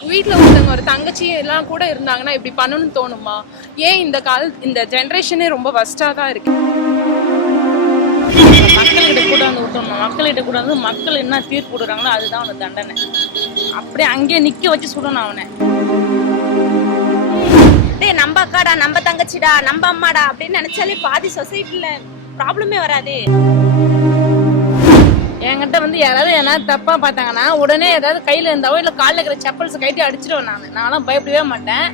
வீட்டில் ஒருத்தவங்க ஒரு தங்கச்சி எல்லாம் கூட இருந்தாங்கன்னா இப்படி பண்ணணும்னு தோணுமா? ஏன் இந்த ஜென்ரேஷனே ரொம்ப வஸ்டாக தான் இருக்கு. மக்கள்கிட்ட கூட வந்து விட்டணும். மக்கள்கிட்ட கூட வந்து மக்கள் என்ன தீர்ப்பு கொடுக்குறாங்களோ அதுதான் அவனுக்கு தண்டனை. அப்படியே அங்கேயே நிக்க வச்சு சுடணும் அவனை. டேய் நம்ம அக்காடா, நம்ம தங்கச்சிடா, நம்ம அம்மாடா அப்படின்னு நினைச்சாலே பாதி சொசைட்டில ப்ராப்ளமே வராது. என்கிட்ட வந்து யாராவது தப்பா பார்த்தாங்கன்னா உடனே ஏதாவது கையில இருந்தாவோ இல்ல காலில் இருக்கிற செப்பல்ஸ் கைட்டி அடிச்சிடுவேன். நான்லாம் பயப்படவே மாட்டேன்.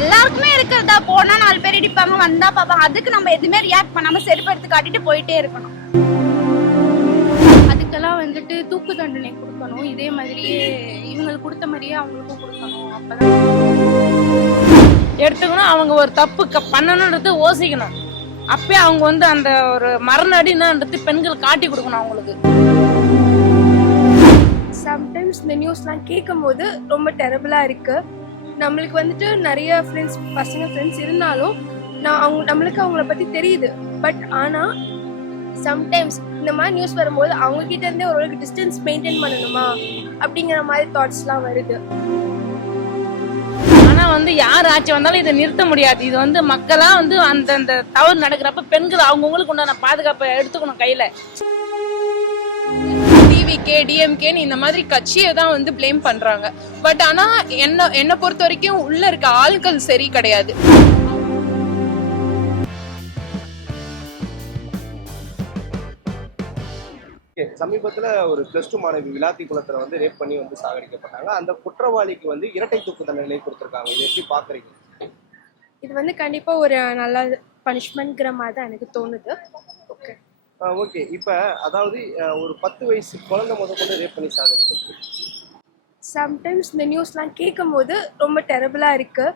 எல்லாருக்குமே இருக்கிறதா, போனா 4 பேர் இடிப்பாங்க, வந்தா பாப்பாங்க. அதுக்கு நம்ம எதுவுமே ரியாக்ட் பண்ணாம செருப்பு எடுத்து காட்டிட்டு போயிட்டே இருக்கணும். அதுக்கெல்லாம் வந்துட்டு தூக்கு தண்டனை கொடுக்கணும். இதே மாதிரியே இவங்களுக்கு கொடுத்த மாதிரியே அவங்களுக்கும் கொடுக்கணும். அப்பதான் எடுத்துக்கணும். அவங்க ஒரு தப்பு பண்ணணுன்றது யோசிக்கணும். அப்பயே அவங்க வந்து அந்த ஒரு மரணடின்றது பெண்கள் காட்டி கொடுக்கணும் அவங்களுக்கு. சம்டைம்ஸ் இந்த நியூஸ்லாம் கேட்கும் போது ரொம்ப டெரபிளாக இருக்கு. நம்மளுக்கு வந்துட்டு நிறைய ஃப்ரெண்ட்ஸ், பசங்க ஃப்ரெண்ட்ஸ் இருந்தாலும் நம்மளுக்கு அவங்கள பற்றி தெரியுது. பட் ஆனால் சம்டைம்ஸ் இந்த மாதிரி நியூஸ் வரும்போது அவங்க கிட்ட இருந்தே ஓரளவுக்கு டிஸ்டன்ஸ் மெயின்டைன் பண்ணணுமா அப்படிங்கிற மாதிரி தாட்ஸ்லாம் வருது. ஆனா வந்து யார் ஆட்சி வந்தாலும் இதை நிறுத்த முடியாது. இது வந்து மக்களா வந்து அந்த தவறு நடக்கிறப்ப பெண்கள் அவங்கவுங்களுக்கு உண்டான பாதுகாப்பை எடுத்துக்கணும் கையில. டிவிகே, டிஎம்கேன்னு இந்த மாதிரி கட்சியை தான் வந்து பிளேம் பண்றாங்க. பட் ஆனா என்ன பொறுத்த வரைக்கும் உள்ள இருக்க ஆட்கள் சரி கிடையாது. சமீபத்துல ஒரு +2 மாணவி விளாத்திக்குளத்துல வந்து ரேப் பண்ணி வந்து சாகடிக்கப்பட்டாங்க. அந்த குற்றவாளிக்கு வந்து இரட்டை தூக்கு தண்டனை கொடுத்திருக்காங்க. இதை எப்படி பாக்குறீங்க? இது வந்து கண்டிப்பா ஒரு நல்ல பனிஷ்மெண்ட்ங்கிற மாதிரி தான் எனக்கு தோணுது. Okay okay. இப்ப அதாவது ஒரு 10 வயசு குழந்தை முதற்கொண்டு ரேப் பண்ணி சாகடிக்கப்பட்டு சம்டைம்ஸ் இந்த நியூஸ்லாம் கேட்கும் போது ரொம்ப டெரபிளாக இருக்கு.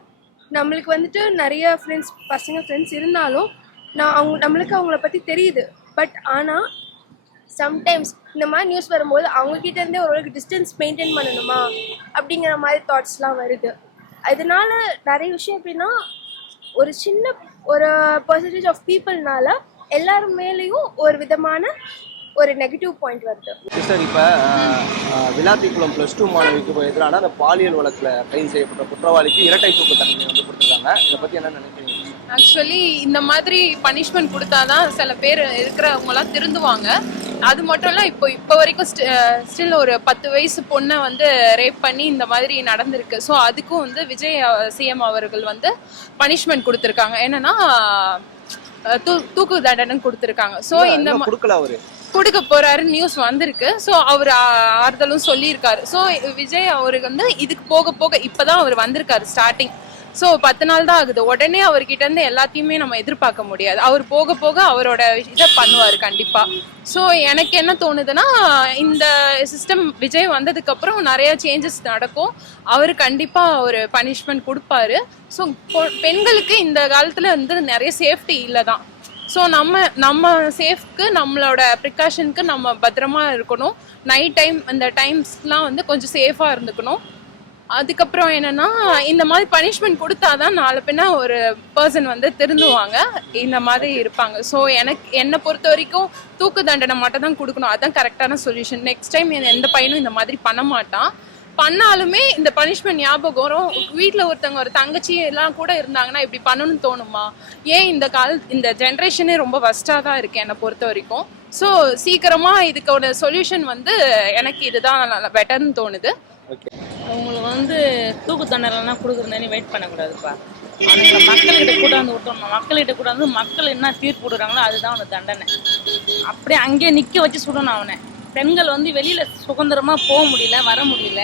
நம்மளுக்கு வந்துட்டு நிறைய ஃப்ரெண்ட்ஸ், பசங்க ஃப்ரெண்ட்ஸ் இருந்தாலும் நம்மளுக்கு அவங்கள பற்றி தெரியுது. பட் ஆனால் சம்டைம்ஸ் இந்த மாதிரி நியூஸ் வரும்போது அவங்க கிட்ட இருந்தே ஓரளவுக்கு டிஸ்டன்ஸ் மெயின்டைன் பண்ணணுமா அப்படிங்கிற மாதிரி தாட்ஸ்லாம் வருது. அதனால நிறைய விஷயம் எப்படின்னா, ஒரு சின்ன ஒரு பர்சன்டேஜ் ஆஃப் பீப்புள்னால எல்லாரும் மேலேயும் ஒரு விதமான ஒரு நெகட்டிவ் பாயிண்ட் வருது. சார், இப்ப விளாத்திக்குளம் +2 மாணவிக்கு எதிரான அந்த பாலியல் வழக்குல கைது செய்யப்பட்ட குற்றவாளிக்கு இரட்டை தூக்கு தண்டனை வந்து கொடுத்திருக்காங்க. இதை பத்தி என்ன நினைக்கிறீங்க? ஆக்சுவலி இந்த மாதிரி பனிஷ்மெண்ட் கொடுத்தாதான் சில பேர் இருக்கிறவங்க எல்லாம் திருந்துவாங்க. அது மட்டும் இல்ல, இப்போ வரைக்கும் ஸ்டில் ஒரு 10 வயசு பொண்ணை வந்து ரேப் பண்ணி இந்த மாதிரி நடந்திருக்கு. ஸோ அதுக்கும் வந்து விஜய் சிஎம் அவர்கள் வந்து பனிஷ்மெண்ட் கொடுத்துருக்காங்க. என்னன்னா தூக்கு தண்டனை கொடுத்துருக்காங்க. ஸோ இந்த கொடுக்க போறாரு நியூஸ் வந்திருக்கு. ஸோ அவர் ஆறுதலும் சொல்லியிருக்காரு. ஸோ விஜய் அவருக்கு வந்து இதுக்கு போக போக இப்பதான் அவர் வந்திருக்காரு ஸ்டார்டிங். ஸோ 10 நாள் தான் ஆகுது. உடனே அவர்கிட்ட இருந்து எல்லாத்தையுமே நம்ம எதிர்பார்க்க முடியாது. அவர் போக போக அவரோட இதை பண்ணுவார் கண்டிப்பா. ஸோ எனக்கு என்ன தோணுதுன்னா, இந்த சிஸ்டம் விஜய் வந்ததுக்கு அப்புறம் நிறைய சேஞ்சஸ் நடக்கும். அவர் கண்டிப்பா ஒரு பனிஷ்மெண்ட் கொடுப்பாரு. ஸோ பெண்களுக்கு இந்த காலத்துல வந்து நிறைய சேஃப்டி இல்லை தான். ஸோ நம்ம சேஃப்க்கு, நம்மளோட ப்ரிகாஷனுக்கு நம்ம பத்திரமா இருக்கணும். நைட் டைம் இந்த டைம்ஸ்லாம் வந்து கொஞ்சம் சேஃபாக இருந்துக்கணும். அதுக்கப்புறம் என்னன்னா, இந்த மாதிரி பனிஷ்மெண்ட் கொடுத்தாதான் நாளை பின்ன ஒரு பர்சன் வந்து திருந்துவாங்க, இந்த மாதிரி இருப்பாங்க. ஸோ என்னை பொறுத்த வரைக்கும் தூக்கு தண்டனை மட்டும் தான் கொடுக்கணும். அதுதான் கரெக்டான சொல்யூஷன். நெக்ஸ்ட் டைம் எந்த பையனும் இந்த மாதிரி பண்ண மாட்டான். பண்ணாலுமே இந்த பனிஷ்மெண்ட் ஞாபகம் வரும். வீட்டில் ஒருத்தவங்க ஒரு தங்கச்சி எல்லாம் கூட இருந்தாங்கன்னா இப்படி பண்ணணும்னு தோணுமா? ஏன் இந்த ஜென்ரேஷனே ரொம்ப வஸ்டாக தான் இருக்கு என்னை பொறுத்த வரைக்கும். ஸோ சீக்கிரமா இதுக்கோட சொல்யூஷன் வந்து எனக்கு இதுதான் பெட்டர்னு தோணுது. அவங்களுக்கு வந்து தூக்கு தண்டனைலாம் கொடுக்குறதுன்னு வெயிட் பண்ணக்கூடாதுப்பா. அவனுங்களை மக்கள்கிட்ட கூட வந்து விட்டணும். மக்கள்கிட்ட கூட வந்து மக்கள் என்ன தீர்ப்பு கொடுக்குறாங்களோ அதுதான் அவனுக்கு தண்டனை. அப்படியே அங்கேயே நிக்க வச்சு சுடணும் அவனை. பெண்கள் வந்து வெளியில சுதந்திரமா போக முடியல, வர முடியல.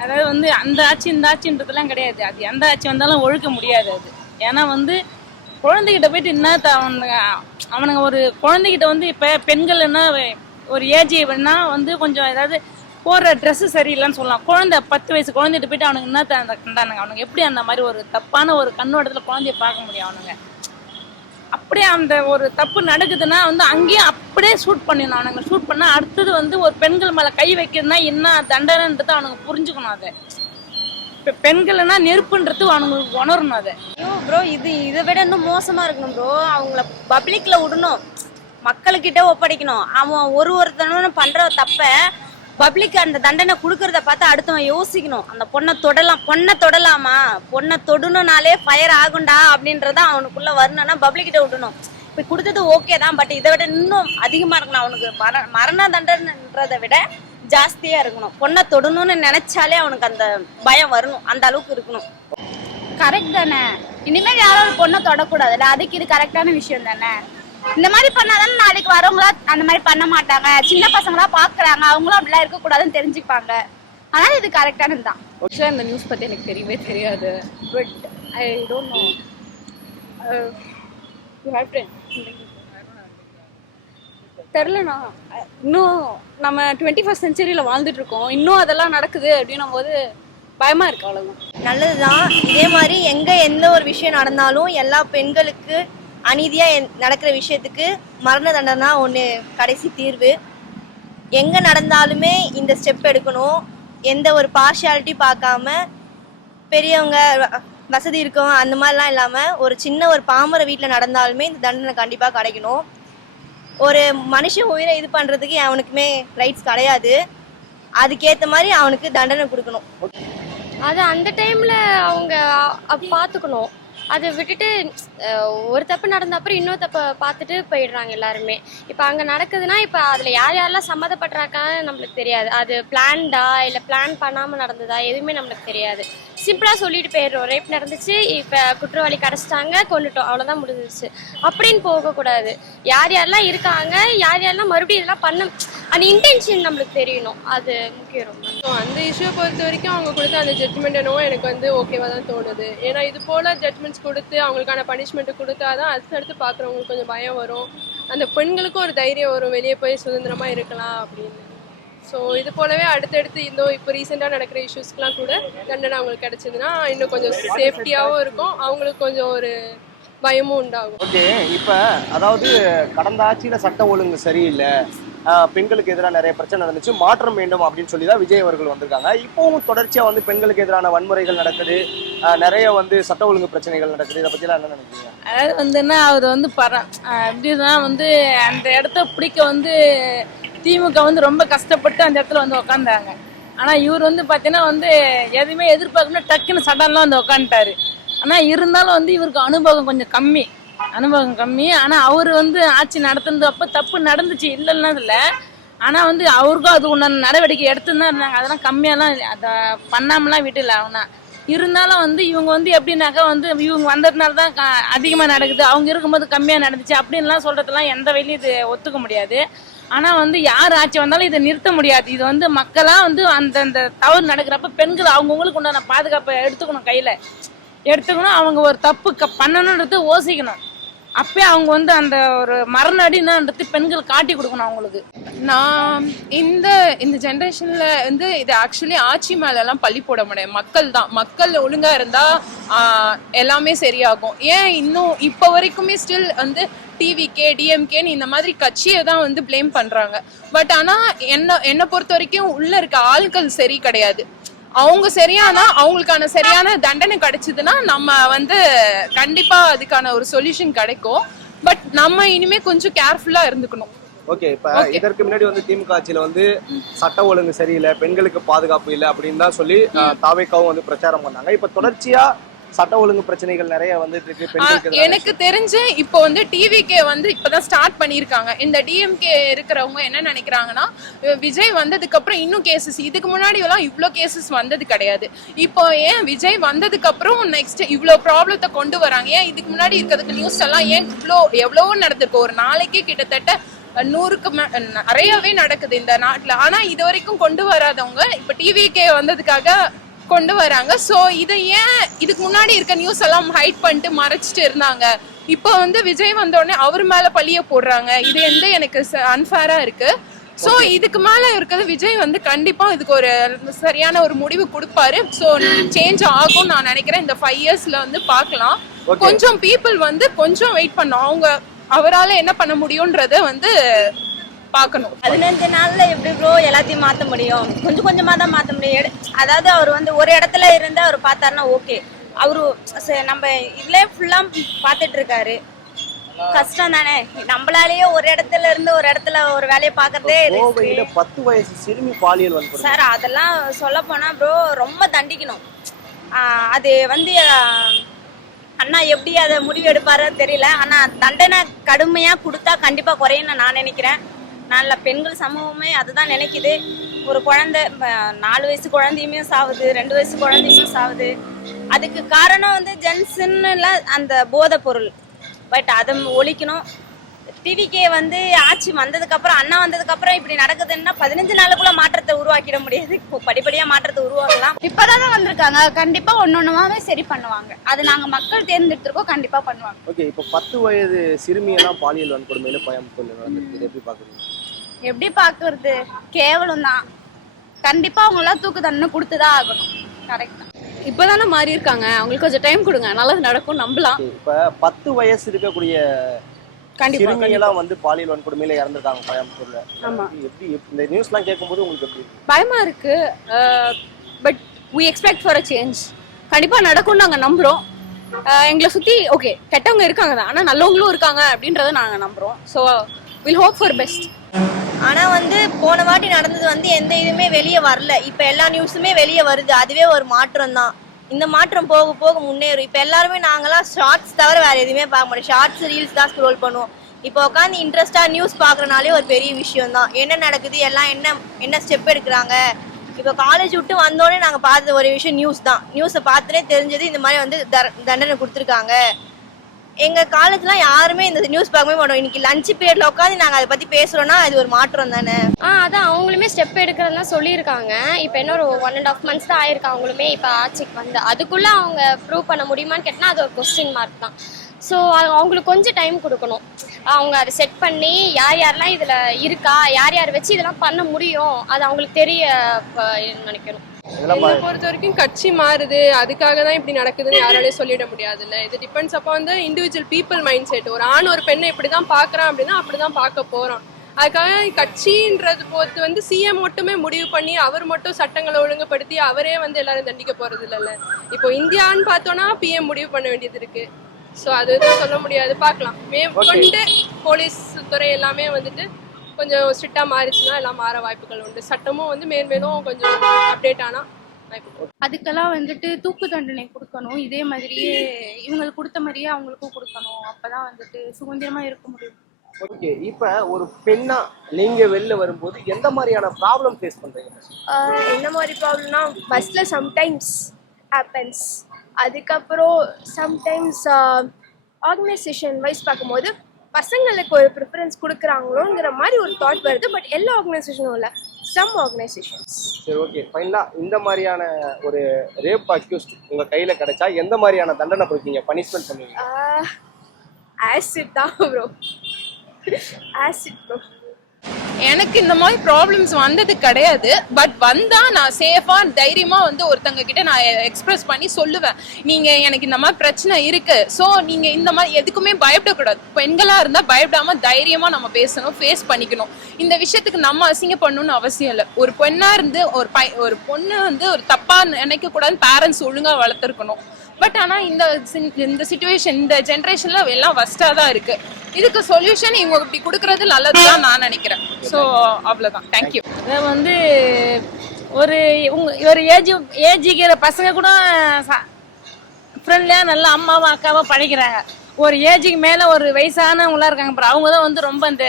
அதாவது வந்து அந்த ஆட்சி இந்த ஆட்சின்றதுலாம் கிடையாது. அது எந்த ஆட்சி வந்தாலும் ஒழுக்க முடியாது அது. ஏன்னா வந்து குழந்தைகிட்ட போயிட்டு என்ன அவனுங்க ஒரு குழந்தைகிட்ட வந்து இப்போ பெண்கள் என்ன ஒரு ஏஜ் வேணா வந்து கொஞ்சம் ஏதாவது போடுற ட்ரெஸ்ஸு சரியில்லைன்னு சொல்லலாம். 10 வயசு குழந்தைகிட்ட போயிட்டு அவனுக்கு என்ன கண்டானுங்க? அவனுக்கு எப்படி அந்த மாதிரி ஒரு தப்பான ஒரு கண்ணோட்டத்தில் குழந்தைய பார்க்க முடியும்? அவனுங்க அப்படியே அந்த ஒரு தப்பு நடக்குதுன்னா வந்து அங்கேயே அப்படியே ஷூட் பண்ணிடணும். அவனுங்க ஷூட் பண்ணா அடுத்தது வந்து ஒரு பெண்கள் மேலே கை வைக்கிறதுனா என்ன தண்டனைன்றது அவனுக்கு புரிஞ்சுக்கணும். அதை இப்போ பெண்கள்னா நெருப்புன்றது அவனுங்களுக்கு உணரணும். அதை ப்ரோ இதை விட இன்னும் மோசமா இருக்கணும் ப்ரோ. அவங்கள பப்ளிக்ல விடணும், மக்கள்கிட்ட ஒப்படைக்கணும். அவன் ஒருத்தனும் பண்ற தப்ப பப்ளிக் அந்த தண்டனை கொடுக்கறத பார்த்து அடுத்தவன் யோசிக்கணும். அந்த பொண்ணை தொடலாமா, பொண்ணை தொடணும்னாலே ஃபயர் ஆகுண்டா அப்படின்றத அவனுக்குள்ள வரணும்னா பப்ளிக் கிட்ட விடணும். இப்போ கொடுத்தது ஓகே தான், பட் இதை விட இன்னும் அதிகமா இருக்கணும். அவனுக்கு மரண தண்டனைன்றதை விட ஜாஸ்தியா இருக்கணும். பொண்ணை தொடணும்னு நினைச்சாலே அவனுக்கு அந்த பயம் வரணும், அந்த அளவுக்கு இருக்கணும். கரெக்ட் தானே, இனிமேல் யாரும் ஒரு பொண்ணை தொடக்கூடாதுல்ல, அதுக்கு இது கரெக்டான விஷயம் தானே. இந்த மாதிரி பண்ணாதானே நாளைக்கு வரவங்களா அந்த மாதிரி பண்ண மாட்டாங்க. சின்ன பசங்களா பாக்குறாங்க, அவங்களும் அப்படிலாம் இருக்கக்கூடாதுன்னு தெரிஞ்சுப்பாங்க. அதனால இது கரெக்டானது தான். இந்த நியூஸ் பத்தி எனக்கு தெரியவே தெரியாது. But I don't know. தெரிலண்ணா. இன்னும் நம்ம 21st செஞ்சுரியில் வாழ்ந்துட்டு இருக்கோம், இன்னும் அதெல்லாம் நடக்குது அப்படின்னும் போது பயமா இருக்கு. அவ்வளவுதான். நல்லதுதான். இதே மாதிரி எந்த ஒரு விஷயம் நடந்தாலும் எல்லா பெண்களுக்கு அநீதியா நடக்கிற விஷயத்துக்கு மரண தண்டனை ஒன்று கடைசி தீர்வு. எங்க நடந்தாலுமே இந்த ஸ்டெப் எடுக்கணும். எந்த ஒரு பார்ஷியாலிட்டி பார்க்காம பெரியவங்க வசதி இருக்கவங்க அந்த மாதிரிலாம் இல்லாமல் ஒரு சின்ன ஒரு பாமர வீட்டில் நடந்தாலுமே இந்த தண்டனை கண்டிப்பாக கிடைக்கணும். ஒரு மனுஷன் உயிரை இது பண்ணுறதுக்கு அவனுக்குமே ரைட்ஸ் கிடையாது. அதுக்கேற்ற மாதிரி அவனுக்கு தண்டனை கொடுக்கணும். அது அந்த டைமில் அவங்க பார்த்துக்கணும். அதை விட்டுட்டு ஒரு தப்பு நடந்த அப்புறம் இன்னொரு தப்பை பார்த்துட்டு போயிடுறாங்க எல்லாருமே. இப்போ அங்கே நடக்குதுன்னா இப்போ அதில் யார் யாரெல்லாம் சம்மந்தப்பட்டிருக்கான்னு நம்மளுக்கு தெரியாது. அது பிளான்டா இல்லை பிளான் பண்ணாமல் நடந்ததா எதுவுமே நம்மளுக்கு தெரியாது. சிம்பிளாக சொல்லிட்டு போயிடுறோம், ரேப் நடந்துச்சு, இப்போ குற்றவாளி கிடச்சிட்டாங்க, கொண்டுட்டோம், அவ்வளோதான் முடிஞ்சிருச்சு அப்படின்னு போகக்கூடாது. யார் யாரெல்லாம் இருக்காங்க, யார் யாரெல்லாம் மறுபடியும் இதெல்லாம் பண்ண அந்த இன்டென்ஷன் நம்மளுக்கு தெரியணும், அது முக்கியம் ரொம்ப. ஸோ அந்த இஷ்யூவை பொறுத்த வரைக்கும் அவங்க கொடுத்த அந்த ஜட்ஜ்மெண்ட் என்னவோ எனக்கு வந்து ஓகேவா தான் தோணுது. ஏன்னா இது போல் ஜட்ஜ்மெண்ட்ஸ் கொடுத்து அவங்களுக்கான பனிஷ்மெண்ட்டு கொடுத்தா தான் அடுத்தடுத்து பார்க்குறவங்களுக்கு கொஞ்சம் பயம் வரும், அந்த பெண்களுக்கும் ஒரு தைரியம் வரும், வெளியே போய் சுதந்திரமாக இருக்கலாம் அப்படின்னு. ஸோ இது போலவே அடுத்தடுத்து இப்போ ரீசெண்டாக நடக்கிற இஷ்யூஸ்க்குலாம் கூட தண்டனை அவங்களுக்கு கிடைச்சதுன்னா இன்னும் கொஞ்சம் சேஃப்டியாகவும் இருக்கும், அவங்களுக்கு கொஞ்சம் ஒரு பயமும் உண்டாகும். ஓகே, இப்போ அதாவது கடந்த ஆட்சியில் சட்ட ஒழுங்கு சரியில்லை, பெண்களுக்கு எதிராக நிறைய பிரச்சனை நடந்துச்சு, மாற்றம் வேண்டும் அப்படின்னு சொல்லி தான் விஜய் அவர்கள் வந்திருக்காங்க. இப்போவும் தொடர்ச்சியாக வந்து பெண்களுக்கு எதிரான வன்முறைகள் நடக்குது, நிறைய வந்து சட்ட ஒழுங்கு பிரச்சனைகள் நடக்குது. இதை பற்றிலாம் என்ன நினைக்கிறீங்க? அதாவது வந்துன்னா அவர் வந்து எப்படின்னா வந்து அந்த இடத்த பிடிக்க வந்து திமுக வந்து ரொம்ப கஷ்டப்பட்டு அந்த இடத்துல வந்து உக்காந்தாங்க. ஆனால் இவர் வந்து பார்த்தீங்கன்னா வந்து எதுவுமே எதிர்பார்க்கணும் டக்குன்னு சடன்லாம் வந்து உக்காந்துட்டாரு. ஆனால் இருந்தாலும் வந்து இவருக்கு அனுபவம் கொஞ்சம் கம்மி. ஆனால் அவர் வந்து ஆட்சி நடத்துனது அப்போ தப்பு நடந்துச்சு, இல்லைன்னா இல்லை. ஆனால் வந்து அவருக்கும் அது உண்டான நடவடிக்கை எடுத்துன்னு தான் இருந்தாங்க. அதெல்லாம் கம்மியாலாம் அதை பண்ணாமலாம் விட்டுல. அவனா இருந்தாலும் வந்து இவங்க வந்து எப்படின்னாக்கா வந்து இவங்க வந்ததுனால தான் அதிகமாக நடக்குது, அவங்க இருக்கும்போது கம்மியாக நடந்துச்சு அப்படின்லாம் சொல்கிறதுலாம் எந்த வழியும் இது ஒத்துக்க முடியாது. ஆனால் வந்து யார் ஆட்சி வந்தாலும் இதை நிறுத்த முடியாது. இது வந்து மக்களாக வந்து அந்த தவறு நடக்கிறப்ப பெண்கள் அவங்கவுங்களுக்கு உண்டான பாதுகாப்பை எடுத்துக்கணும், கையில் எடுத்துக்கணும். அவங்க ஒரு தப்பு பண்ணணுன்றது யோசிக்கணும். அப்பயே அவங்க வந்து அந்த ஒரு மரண அடின்றது பெண்கள் காட்டி கொடுக்கணும் அவங்களுக்கு. நான் இந்த ஜென்ரேஷன்ல வந்து இது ஆக்சுவலி ஆட்சி மேலெல்லாம் பழி போட முடியாது, மக்கள் தான். மக்கள் ஒழுங்கா இருந்தா எல்லாமே சரியாகும். ஏன் இன்னும் இப்போ வரைக்குமே ஸ்டில் வந்து டிவிகே டிஎம்கேன்னு இந்த மாதிரி கட்சியை தான் வந்து பிளேம் பண்றாங்க. பட் ஆனா என்னை பொறுத்த வரைக்கும் உள்ள இருக்க ஆட்கள் சரி கிடையாது. அவங்க சரியானா அவங்களுக்கான சரியான தண்டனை கிடைச்சதுன்னா நம்ம வந்து கண்டிப்பா அதுக்கான ஒரு சொல்யூஷன் கிடைக்கும். பட் நம்ம இனிமே கொஞ்சம் கேர்ஃபுல்லா இருந்துக்கணும். ஓகே, இப்ப இதற்கு முன்னாடி வந்து திமுக ஆட்சியில வந்து சட்ட ஒழுங்கு சரியில்லை, பெண்களுக்கு பாதுகாப்பு இல்லை அப்படின்னு தான் சொல்லி தாவேக்காவும் வந்து பிரச்சாரம் பண்ணாங்க. இப்ப தொடர்ச்சியா சட்ட ஒழுங்கு பிரச்சனைகள் நிறைய வந்துட்டு இருக்கு. எனக்கு தெரிஞ்சு இப்போ வந்து டிவிகே வந்து இப்பதான் ஸ்டார்ட் பண்ணிருக்காங்க. இந்த டிஎம்கே இருக்கிறவங்க என்ன நினைக்கிறாங்கன்னா விஜய் வந்ததுக்கு அப்புறம் இன்னும் கேசஸ், இதுக்கு முன்னாடி எல்லாம் இவ்வளோ கேசஸ் வந்தது கிடையாது. இப்போ ஏன் விஜய் வந்ததுக்கு அப்புறம் நெக்ஸ்ட் இவ்வளோ ப்ராப்ளத்தை கொண்டு வராங்க? ஏன் இதுக்கு முன்னாடி இருக்கிறதுக்கு நியூஸ் எல்லாம் ஏன் எவ்வளவோ நடந்திருக்கு? ஒரு நாளைக்கே கிட்டத்தட்ட 100க்கு நிறையவே நடக்குது இந்த நாட்டுல. ஆனா இது வரைக்கும் கொண்டு வராதவங்க இப்ப டிவிகே வந்ததுக்காக கொண்டு வராங்க. ஸோ இதை ஏன் இதுக்கு முன்னாடி இருக்க நியூஸ் எல்லாம் ஹைட் பண்ணிட்டு மறைச்சிட்டு இருந்தாங்க? இப்போ வந்து விஜய் வந்தோடனே அவர் மேல பழிய போடுறாங்க. இது வந்து எனக்கு அன்ஃபேரா இருக்கு. ஸோ இதுக்கு மேல இருக்கிறது விஜய் வந்து கண்டிப்பா இதுக்கு ஒரு சரியான ஒரு முடிவு கொடுப்பாரு. ஸோ சேஞ்ச் ஆகும் நான் நினைக்கிறேன். இந்த 5 இயர்ஸ்ல வந்து பார்க்கலாம். கொஞ்சம் பீப்புள் வந்து கொஞ்சம் வெயிட் பண்ணோம், அவங்க அவரால் என்ன பண்ண முடியும்ன்றத வந்து பார்க்கணும். 15 நாள்ல எப்படி ப்ரோ எல்லாத்தையும் மாற்ற முடியும்? கொஞ்சம் கொஞ்சமாக தான் மாற்ற முடியும். அதாவது அவர் வந்து ஒரு இடத்துல இருந்து அவர் பார்த்தாருன்னா ஓகே. அவரு நம்ம இதுல ஃபுல்லா பார்த்துட்டு இருக்காரு. கஷ்டம் தானே, நம்மளாலேயே ஒரு இடத்துல இருந்து ஒரு இடத்துல ஒரு வேலையை பார்க்கறதே கோவையில 10 வயசு சிறுமி பாலியல் வன்கொடுமை. சார். அதெல்லாம் சொல்ல போனா ப்ரோ ரொம்ப தண்டிக்கணும். அது வந்து அண்ணா எப்படி அதை முடிவு எடுப்பாருன்னு தெரியல. ஆனா தண்டனை கடுமையா கொடுத்தா கண்டிப்பா குறையும்னு நான் நினைக்கிறேன். நல்ல பெண்கள் சமூகமே அதுதான் நினைக்குது. ஒரு குழந்தை 4 வயசு குழந்தையுமே சாவுது, 2 வயசு குழந்தையுமே சாவுது. அதுக்கு காரணம் வந்து ஜென்ஸுன்னு அந்த போதை பொருள். பட் அதை ஒழிக்கணும். டிவிக்கே வந்து ஆட்சி வந்ததுக்கு அப்புறம், அண்ணா வந்ததுக்கு அப்புறம் இப்படி நடக்குதுன்னா 15 நாளுக்குள்ள மாற்றத்தை உருவாக்கிட முடியாது. படிப்படியா மாற்றத்தை உருவாக்கலாம். இப்பதான் வந்திருக்காங்க, கண்டிப்பா ஒன்னொன்னுமாவே சரி பண்ணுவாங்க. அது நாங்க மக்கள் தேர்ந்தெடுத்திருக்கோம், கண்டிப்பா பண்ணுவாங்க. ஓகே, இப்போ 10 வயது சிறுமியெல்லாம் பாலியல் வன்கொடுமையில கோயம்புத்தூர்ல நடந்திருக்கு. எப்படி பாக்குறீங்க? எப்படி பாக்குறது, கேவலம் தான். கண்டிப்பா அவங்க எல்லாம் தூக்கு தண்டனை கொடுத்துதான் ஆகணும். கரெக்ட் தான். இப்பதானே மாறி இருக்காங்க, அவங்களுக்கு கொஞ்சம் டைம் கொடுங்க, நல்லது நடக்கும், நம்பலாம். இப்ப 10 வயசு இருக்கக்கூடிய சிறுமியெல்லாம் வந்து பாலியல் வன்கொடுமையில இறந்துருக்காங்க கோயம்புத்தூர்ல. ஆமா. எப்படி இந்த நியூஸ்லாம் கேட்கும்போது உங்களுக்கு எப்படி இருக்கு? பயமா இருக்கு. But we expect for a change. கண்டிப்பா நடக்கும்னு நாங்க நம்புறோம். எங்களை சுத்தி ஓகே கெட்டவங்க இருக்காங்க தான், ஆனா நல்லவங்களும் இருக்காங்க அப்படின்றத நாங்க நம்புறோம். So will hope for best. ஆனா வந்து போன வாட்டி நடந்தது வந்து எந்த இதுவுமே வெளியே வரல. இப்ப எல்லா நியூஸுமே வெளியே வருது. அதுவே ஒரு மாற்றம் தான். இந்த மாற்றம் போக போக முன்னேறும். இப்ப எல்லாருமே நாங்களாம் ஷார்ட்ஸ் தவிர வேற எதுவுமே பார்க்க மாட்டோம். ஷார்ட்ஸ் ரீல்ஸ் தான் ஸ்க்ரோல் பண்ணுவோம். இப்போ உட்காந்து இன்ட்ரெஸ்டா நியூஸ் பாக்குறனாலே ஒரு பெரிய விஷயம் தான். என்ன நடக்குது, எல்லாம் என்ன ஸ்டெப் எடுக்கிறாங்க. இப்போ காலேஜ் விட்டு வந்தோடனே நாங்க பார்த்த ஒரு விஷயம் நியூஸ் தான். நியூஸை பார்த்துட்டே தெரிஞ்சது இந்த மாதிரி வந்து தண்டனை கொடுத்துருக்காங்க. எங்க காலேஜ்லாம் யாருமே இந்த நியூஸ் பார்க்கவே மாட்டோம். இன்னைக்கு லஞ்ச் பீரியட்ல உட்காந்து நாங்க அதை பத்தி பேசுறோம்னா அது ஒரு மாற்றம் தானே. அதான் அவங்களுமே ஸ்டெப் எடுக்கிறதா சொல்லியிருக்காங்க. இப்போ இன்னொரு 1.5 months தான் ஆயிருக்கு அவங்களுமே இப்போ ஆட்சிக்கு வந்து. அதுக்குள்ள அவங்க ப்ரூவ் பண்ண முடியுமான்னு கேட்டால் அது ஒரு கொஸ்டின் மார்க் தான். ஸோ அவங்களுக்கு கொஞ்சம் டைம் கொடுக்கணும். அவங்க அதை செட் பண்ணி யார் யாரெல்லாம் இதில் இருக்கா, யார் யார் வச்சு இதெல்லாம் பண்ண முடியும், அது அவங்களுக்கு தெரிய நினைக்கணும். என்னை பொறுத்த வரைக்கும் கட்சி மாறுது, அதுக்காக தான் இப்படி நடக்குதுன்னு யாராலையும் சொல்லிட முடியாதுல்ல. இது டிபெண்ட்ஸ் அப்போ வந்து இண்டிவிஜுவல் பீப்புள் மைண்ட் செட். ஒரு ஆண் ஒரு பெண்ணை இப்படி தான் பார்க்குறான் அப்படின்னா அப்படி தான் பார்க்க போகிறோம். அதுக்காக கட்சின்றது பொறுத்து வந்து சிஎம் மட்டுமே முடிவு பண்ணி அவர் மட்டும் சட்டங்களை ஒழுங்குபடுத்தி அவரே வந்து எல்லாரும் தண்டிக்க போகிறது இல்லைல்ல. இப்போ இந்தியான்னு பார்த்தோன்னா பிஎம் முடிவு பண்ண வேண்டியது இருக்கு. ஸோ அதுதான் சொல்ல முடியாது, பார்க்கலாம். மேற்கொண்டு போலீஸ் துறை எல்லாமே வந்துட்டு கொஞ்சம் ஸ்ட்ரிக்டாக மாறிச்சுன்னா எல்லாம் மாற வாய்ப்புகள் உண்டு. சட்டமும் வந்து மேலும் கொஞ்சம் அப்டேட் ஆனால் அதுக்கெல்லாம் வந்துட்டு தூக்கு தண்டனை கொடுக்கணும். இதே மாதிரியே இவங்களுக்கு கொடுத்த மாதிரியே அவங்களுக்கும் கொடுக்கணும். அப்பதான் வந்துட்டு சுதந்திரமா இருக்க முடியும். ஓகே, இப்போ ஒரு பெண்ணா நீங்க வெளில வரும்போது எந்த மாதிரியான ப்ராப்ளம் ஃபேஸ் பண்றீங்க? என்ன மாதிரி ப்ராப்ளம்னா பஸ்ஸில் சம்டைம்ஸ் ஹேப்பன்ஸ். அதுக்கப்புறம் சம்டைம்ஸ் ஆர்கனைசேஷன் வைஸ் பார்க்கும்போது பசங்களுக்கு ஒரு ப்ரிஃபரன்ஸ் கொடுக்குறாங்களோங்கிற மாதிரி ஒரு தாட் வருது. பட் எல்லா ஆர்கனைசேஷனும் இல்லை, சம் ஆர்கனைசேஷன்ஸ். சரி, ஓகே, ஃபைனலாக இந்த மாதிரியான ஒரு ரேப் அக்யூஸ்ட் உங்கள் கையில் கிடைச்சா எந்த மாதிரியான தண்டனை கொடுப்பீங்க, பனிஷ்மெண்ட் பண்ணுவீங்க? ஆசிட் தான் ப்ரோ, ஆசிட் ப்ரோ. எனக்கு இந்த மாதிரி ப்ராப்ளம்ஸ் வந்தது கிடையாது. பட் வந்தா நான் சேஃபா தைரியமா வந்து ஒருத்தங்க கிட்ட நான் எக்ஸ்பிரஸ் பண்ணி சொல்லுவேன், நீங்க எனக்கு இந்த மாதிரி பிரச்சனை இருக்கு, ஸோ நீங்க இந்த மாதிரி எதுக்குமே பயப்படக்கூடாது. பெண்களா இருந்தா பயப்படாம தைரியமா நம்ம பேசணும், ஃபேஸ் பண்ணிக்கணும். இந்த விஷயத்துக்கு நம்ம அசிங்கம் பண்ணணும்னு அவசியம் இல்லை. ஒரு பெண்ணா இருந்து ஒரு பொண்ணு வந்து ஒரு தப்பா நினைக்க கூடாது, பேரண்ட்ஸ் ஒழுங்கா வளர்த்துருக்கணும். பட் ஆனா இந்த சிச்சுவேஷன் இந்த ஜென்ரேஷன்ல எல்லாம் வஸ்டா தான் இருக்கு. இதுக்கு சொல்யூஷன் இவங்க இப்படி கொடுக்கறது நல்லதுதான் நான் நினைக்கிறேன். ஸோ அவ்வளோதான், தேங்க்யூ. அதை வந்து ஒரு ஏஜிக்கிற பசங்க கூட ஃப்ரெண்ட்லியாக நல்லா அம்மாவும் அக்காவும் பழகிறாங்க. ஒரு ஏஜுக்கு மேலே ஒரு வயசானவங்களாம் இருக்காங்க அப்புறம் அவங்க தான் வந்து ரொம்ப இந்த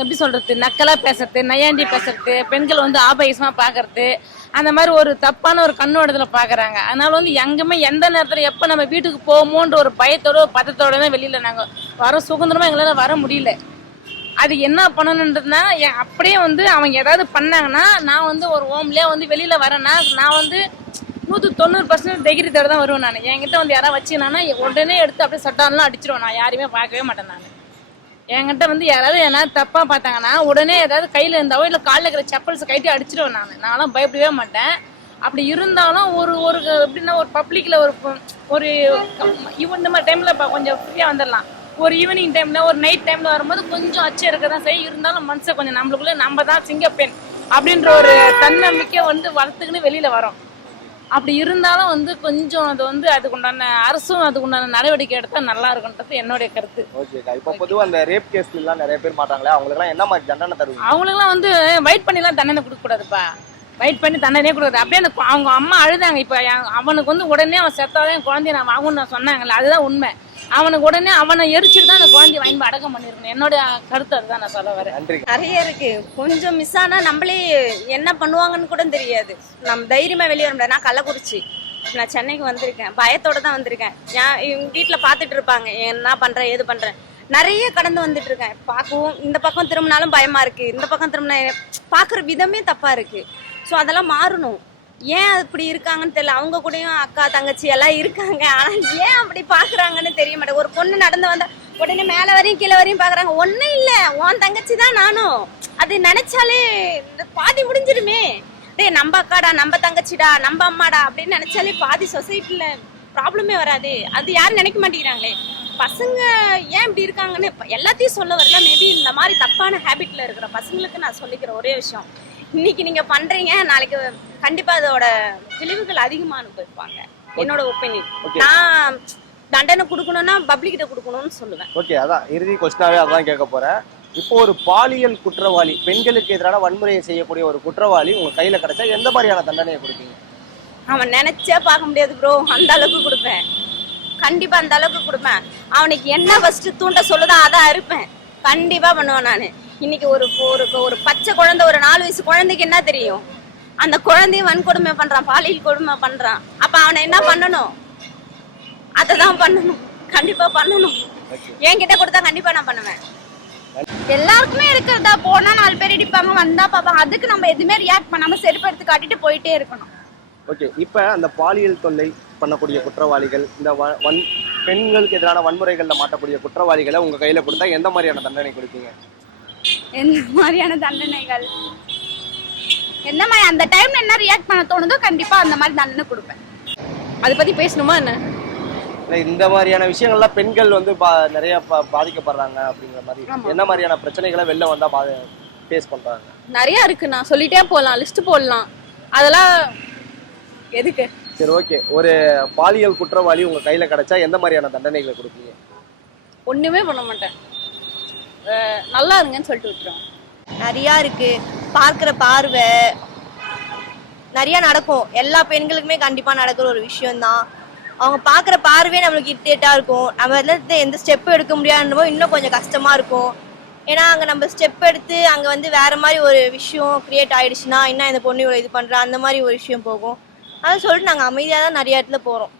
எப்படி சொல்கிறது, நக்கலாக பேசுறது, நையாண்டி பேசுறது, பெண்கள் வந்து ஆபாயசமாக பார்க்கறது, அந்த மாதிரி ஒரு தப்பான ஒரு கண்ணோட்டத்தில் பார்க்குறாங்க. அதனால வந்து எங்கேயுமே எந்த நேரத்தில் எப்போ நம்ம வீட்டுக்கு போவோமோன்ற ஒரு பயத்தோட பதத்தோட தான் வெளியில் நாங்கள் சுதந்திரமாக எங்களால் வர முடியல. அது என்ன பண்ணணுன்றதுனா அப்படியே வந்து அவங்க ஏதாவது பண்ணாங்கன்னா நான் வந்து ஒரு ஹோம்லேயே வந்து வெளியில் வரேன்னா நான் வந்து 190% தைரியத்தோட தான் வருவேன். நான் என்கிட்ட வந்து யாராவது வச்சுனானா உடனே எடுத்து அப்படியே சட்டான்லாம் அடிச்சிருவேன். நான் யாரையுமே பார்க்கவே மாட்டேன். நான் என்கிட்ட வந்து யாராவது தப்பாக பார்த்தாங்கன்னா உடனே ஏதாவது கையில் இருந்தாவோ இல்லை காலில் இருக்கிற செப்பல்ஸை கைட்டி அடிச்சிடுவேன். நான்லாம் பயப்படவே மாட்டேன். அப்படி இருந்தாலும் ஒரு எப்படின்னா ஒரு பப்ளிக்கில் ஒரு இந்த மாதிரி டைமில் கொஞ்சம் ஃப்ரீயாக வந்துடலாம். ஒரு ஈவினிங் டைமில் ஒரு நைட் டைமில் வரும்போது கொஞ்சம் அச்சு இருக்க தான் செய்யும். இருந்தாலும் மனசை கொஞ்சம் நம்மளுக்குள்ளே நம்ம தான் சிங்கப்பெண் அப்படின்ற ஒரு தன்னம்பிக்கை வந்து வளர்த்துக்குன்னு வெளியில் வரோம். அப்படி இருந்தாலும் வந்து கொஞ்சம் அது வந்து அதுக்குண்டான அரசும் அதுக்குண்டான நடவடிக்கை எடுத்தால் நல்லா இருக்குன்றது என்னுடைய கருத்து. ஓகேக்கா, இப்போ பொதுவாக அந்த ரேப் கேஸ்லாம் நிறைய பேர் மாட்டாங்களே, அவங்களுக்குலாம் என்ன மாதிரி தண்டனை தருவீங்க? அவங்களுக்குலாம் வந்து வெயிட் பண்ணிலாம் தண்டனை கொடுக்கக்கூடாதுப்பா. வெயிட் பண்ணி தண்டனையே கொடுக்குறது அப்படியே அந்த அவங்க அம்மா அழுதாங்க. இப்போ அவனுக்கு வந்து உடனே அவன் செத்தாதான் என் குழந்தைய நான் வாங்கணும்னு சொன்னாங்கல்ல, அதுதான் உண்மை. அவனுக்கு உடனே அவனை எரிச்சிட்டு தான் அந்த குழந்தைய வாங்கி அடக்கம் பண்ணிருக்கணும். என்னுடைய கருத்து அதுதான் நான் சொல்ல வரேன். நிறைய இருக்கு. கொஞ்சம் மிஸ் ஆனா நம்மளே என்ன பண்ணுவாங்கன்னு கூட தெரியாது. நம்ம தைரியமா வெளியே வர முடியாது. நான் கள்ளக்குறிச்சி, நான் சென்னைக்கு வந்திருக்கேன். பயத்தோட தான் வந்திருக்கேன். இவங்க வீட்டுல பாத்துட்டு இருப்பாங்க என்ன பண்றேன் ஏது பண்றேன். நிறைய கடந்து வந்துட்டு இருக்கேன். பார்க்கவும் இந்த பக்கம் திரும்பினாலும் பயமா இருக்கு, இந்த பக்கம் திரும்பினா பாக்குற விதமே தப்பா இருக்கு. ஸோ அதெல்லாம் மாறணும். ஏன் அப்படி இருக்காங்கன்னு தெரியல. அவங்க கூடயும் அக்கா தங்கச்சி எல்லாம் இருக்காங்க, ஆனா ஏன் அப்படி பாக்குறாங்கன்னு தெரிய மாட்டேன். ஒரு பொண்ணு நடந்து வந்தா உடனே மேல வரையும் கீழே வரையும் பாக்குறாங்க. ஒன்னும் இல்ல, உன் தங்கச்சி தான் நானும். அது நினைச்சாலே பாதி முடிஞ்சிருமே. டேய் நம்ம அக்காடா, நம்ம தங்கச்சிடா, நம்ம அம்மாடா அப்படின்னு நினைச்சாலே பாதி சொசைட்டில ப்ராப்ளமே வராது. அது யாரும் நினைக்க மாட்டேங்கிறாங்களே. பசங்க ஏன் இப்படி இருக்காங்கன்னு எல்லாத்தையும் சொல்ல வரல. மேபி இந்த மாதிரி தப்பான ஹேபிட்ல இருக்கிற பசங்களுக்கு நான் சொல்லிக்கிற ஒரே விஷயம், இன்னைக்கு நீங்க பண்றீங்க, நாளைக்கு கண்டிப்பா அதோட விளைவுகள் அதிகமா அனுபவிப்பாங்க. என்னோட ஒப்பீனியன். நான் தண்டனை கொடுக்கணும்னா பப்ளிக் கிட்ட கொடுக்கணும்னு சொல்லுவேன். ஓகே, அதான் இறுதி கொஸ்டினாவே அதான் கேட்க போறேன். இப்போ ஒரு பாலியல் குற்றவாளி, பெண்களுக்கு எதிரான வன்முறையை செய்யக்கூடிய ஒரு குற்றவாளி உங்க கையில கிடைச்சா எந்த மாதிரியான தண்டனையை கொடுப்பீங்க? அவன் நினைச்சே பார்க்க முடியாது ப்ரோ. அந்த அளவுக்கு கொடுப்பேன், கண்டிப்பா அந்த அளவுக்கு கொடுப்பேன். அவனுக்கு என்ன ஃபர்ஸ்ட் தூண்ட சொல்லுதோ அதான் இருப்பேன். கண்டிப்பா பண்ணுவேன் நானு. இன்னைக்கு ஒரு பச்சை குழந்தை, ஒரு 4 வயசு குழந்தைக்கு என்ன தெரியும்? அந்த குழந்தையும் வன்கொடுமை பண்றான், பாலியல் கொடுமை பண்றான். அப்ப அவனை என்ன பண்ணணும்? அததான் பண்ணணும், கண்டிப்பா பண்ணணும். என்கிட்ட கொடுத்தா கண்டிப்பா நான் பண்ணுவேன். எல்லாருக்குமே இருக்கிறதா, போனா 4 பேர் இடிப்பாங்க, வந்தா பாப்பாங்க. அதுக்கு நம்ம எதுவுமே ரியாக்ட் பண்ணாம செருப்பு எடுத்து காட்டிட்டு போயிட்டே இருக்கணும். ஓகே, இப்ப அந்த பாலியல் தொல்லை பண்ணக்கூடிய குற்றவாளிகள், இந்த பெண்களுக்கு எதிரான வன்முறைகள்ல மாட்டக்கூடிய குற்றவாளிகளை உங்க கையில கொடுத்தா எந்த மாதிரியான தண்டனை கொடுப்பீங்க? எந்த மாதிரியான தண்டனைகள், எந்த மாதிரி அந்த டைம்ல என்ன ரியாக்ட் பண்ண தோணுதோ கண்டிப்பா அந்த மாதிரி தண்டனை கொடுப்பேன். அதை பத்தி பேசணுமா என்ன? இந்த மாதிரியான விஷயங்கள்லாம் பெண்கள் வந்து நிறைய பாதிக்கப்படுறாங்க அப்படிங்கிற மாதிரி என்ன மாதிரியான பிரச்சனைகளை வெளில வந்தா ஃபேஸ் பண்றாங்க? நிறைய இருக்கு, நான் சொல்லிட்டே போலாம், லிஸ்ட் போடலாம். அதெல்லாம் எதுக்கு? சரி, ஓகே. ஒரு பாலியல் குற்றவாளி உங்க கையில கிடைச்சா எந்த மாதிரியான தண்டனைகளை கொடுப்பீங்க? ஒண்ணுமே பண்ண மாட்டேன், நல்லா இருங்கன்னு சொல்லிட்டு விட்டுருவேன். நிறையா இருக்கு. பார்க்குற பார்வை நிறையா நடக்கும். எல்லா பெண்களுக்குமே கண்டிப்பாக நடக்கிற ஒரு விஷயம்தான். அவங்க பார்க்குற பார்வையே நம்மளுக்கு இரிட்டேட்டாக இருக்கும். நம்ம இதில் எந்த ஸ்டெப் எடுக்க முடியாதுன்றமோ இன்னும் கொஞ்சம் கஷ்டமாக இருக்கும். ஏன்னா அங்கே நம்ம ஸ்டெப் எடுத்து அங்கே வந்து வேறு மாதிரி ஒரு விஷயம் க்ரியேட் ஆகிடுச்சுன்னா இன்னும் இந்த பொண்ணு இவ்வளோ இது பண்ணுறா அந்த மாதிரி ஒரு விஷயம் போகும். அதை சொல்லிட்டு நாங்கள் அமைதியாக தான் நிறைய இடத்துல போகிறோம்.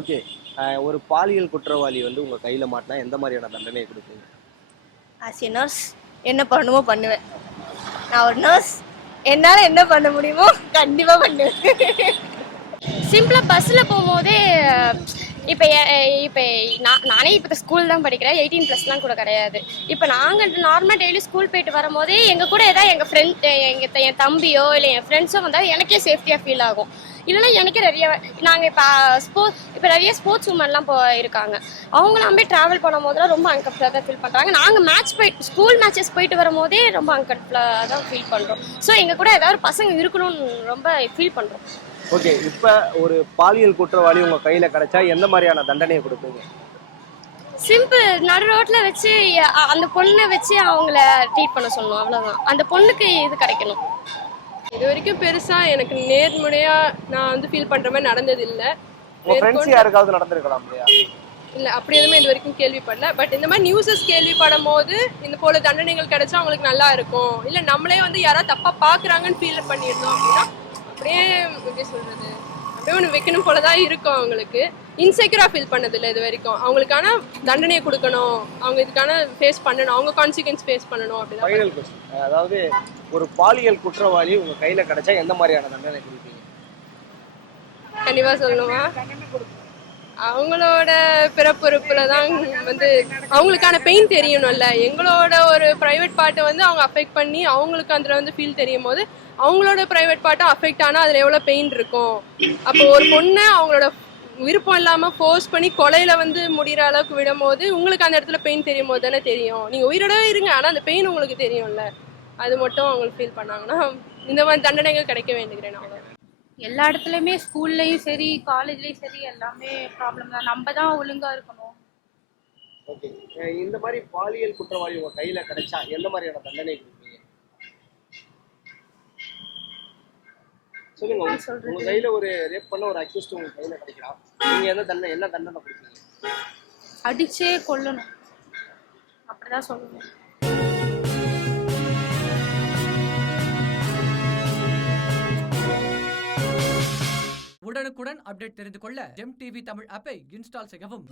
ஓகே, ஒரு பாலியல் குற்றவாளி வந்து உங்கள் கையில் மாட்டினா எந்த மாதிரியான தண்டனையை கொடுப்பீங்க? ஆஸ் எ நர்ஸ் என்ன பண்ணுமோ பண்ணுவேன். நான் ஒரு நர்ஸ், என்னால் என்ன பண்ண முடியுமோ கண்டிப்பாக பண்ணுவேன். சிம்பிளாக பஸ்ஸில் போகும்போதே இப்போ நானே இப்போ ஸ்கூல் தான் படிக்கிறேன், 18+ கூட கிடையாது. இப்போ நாங்கள் நார்மலாக டெய்லி ஸ்கூல் போயிட்டு வரும்போதே எங்கள் கூட ஏதாவது எங்கள் ஃப்ரெண்ட் என் தம்பியோ இல்லை என் ஃப்ரெண்ட்ஸோ வந்தால் எனக்கே சேஃப்டியாக ஃபீல் ஆகும். இல்லைன்னா எனக்கே நிறைய நாங்கள் இப்போ நிறைய ஸ்போர்ட்ஸ் உமன்லாம் இருக்காங்க. அவங்களாம் போய் ட்ராவல் பண்ணும் போதெல்லாம் ரொம்ப அன்கம்ஃபர்டபுளாக ஃபீல் பண்ணுறாங்க. நாங்கள் ஸ்கூல் மேட்சஸ் போயிட்டு வரும்போதே ரொம்ப அன்கம்ஃபர்டபுளாக தான் ஃபீல் பண்ணுறோம். ஸோ எங்கள் கூட ஏதாவது பசங்க இருக்கணும்னு ரொம்ப ஃபீல் பண்ணுறோம். ஓகே, இப்போ ஒரு பாலியல் குற்றவாளி உங்கள் கையில் கிடைச்சா எந்த மாதிரியான தண்டனையை கொடுப்பீங்க? சிம்பிள், நடு ரோட்டில் வச்சு அந்த பொண்ணை வச்சு அவங்கள ட்ரீட் பண்ண சொல்லணும், அவ்வளோதான். அந்த பொண்ணுக்கு இது கிடைக்கணும். இது வரைக்கும் பெருசா எனக்கு நேர்முறையா நான் வந்து ஃபீல் பண்ற மாதிரி நடந்தது இல்ல. உங்க ஃப்ரெண்ட்ஸ் யாருக்காவது நடந்திருக்கலாம் இல்லையா? இல்ல, அப்படி எதுவுமே இது வரைக்கும் கேள்விப்படல. பட் இந்த மாதிரி நியூஸஸ் கேள்விப்படும் போது இந்த போல தண்டனைகள் கிடைச்சா அவங்களுக்கு நல்லா இருக்கும். இல்ல நம்மளே வந்து யாராவது தப்பா பாக்குறாங்கன்னு ஃபீல் பண்ணிருந்தோம் அப்படின்னா அப்படியே எப்படி சொல்றது, அப்படியே ஒன்று வைக்கணும் போலதான் இருக்கும். அவங்களுக்கு இன்செக்யூரா ஃபீல் பண்ணது இல்லை இது வரைக்கும். அவங்களுக்கான தண்டனையை கொடுக்கணும், அவங்க இதுக்கான ஃபேஸ் பண்ணணும், அவங்க கான்சிக்வன்ஸ் ஃபேஸ் பண்ணணும் அப்படிதான். அதாவது ஒரு பாலியல் குற்றவாளி உங்க கையில கிடைச்சா எந்த மாதிரியான தண்டனை கொடுப்பீங்க? கண்டிப்பா சொல்லணுமா, அவங்களோட பிறப்புறுப்புல தான் வந்து அவங்களுக்கான பெயின் தெரியணும்ல. எங்களோட ஒரு ப்ரைவேட் பார்ட்டை வந்து அவங்க அஃபெக்ட் பண்ணி அவங்களுக்கு அதில் வந்து ஃபீல் தெரியும் போது அவங்களோட ப்ரைவேட் பார்ட்டும் அஃபெக்ட் ஆனால் அதில் எவ்வளோ பெயின் இருக்கும். அப்போ ஒரு பொண்ணை அவங்களோட விருப்பம் இல்லாமல் ஃபோர்ஸ் பண்ணி கொலையில வந்து முடிகிற அளவுக்கு விடும் போது உங்களுக்கு அந்த இடத்துல பெயின் தெரியும் போது தானே தெரியும். நீங்கள் உயிரோடவே இருங்க, ஆனால் அந்த பெயின் உங்களுக்கு தெரியும்ல. அது மட்டும் அவங்களுக்கு ஃபீல் பண்ணாங்கன்னா இந்த மாதிரி தண்டனைகள் கிடைக்க வேண்டுகிறேன். அவ்வளோ எல்லா இடத்துலையுமே ஸ்கூல்லையும் சரி காலேஜ்லேயும் சரி எல்லாமே ப்ராப்ளம் தான். நம்ம தான் ஒழுங்காக இருக்கணும். ஓகே, இந்த மாதிரி பாலியல் குற்றவாளி உங்க கையில கிடைச்சா எந்த மாதிரியான தண்டனை கொடுப்பீங்க? சொல்லுங்க. உங்க கையில ஒரு ரேப் பண்ண ஒரு அக்யூஸ்ட் உங்க கையில கிடைக்கலாம், நீங்க என்ன தண்டனை கொடுப்பீங்க? அடிச்சே கொல்லணும், அப்படிதான் சொல்லணும். உடனுக்குடன் அப்டேட் தெரிந்து கொள்ள ஜெம் டிவி தமிழ் ஆப்பை இன்ஸ்டால் செய்யவும்.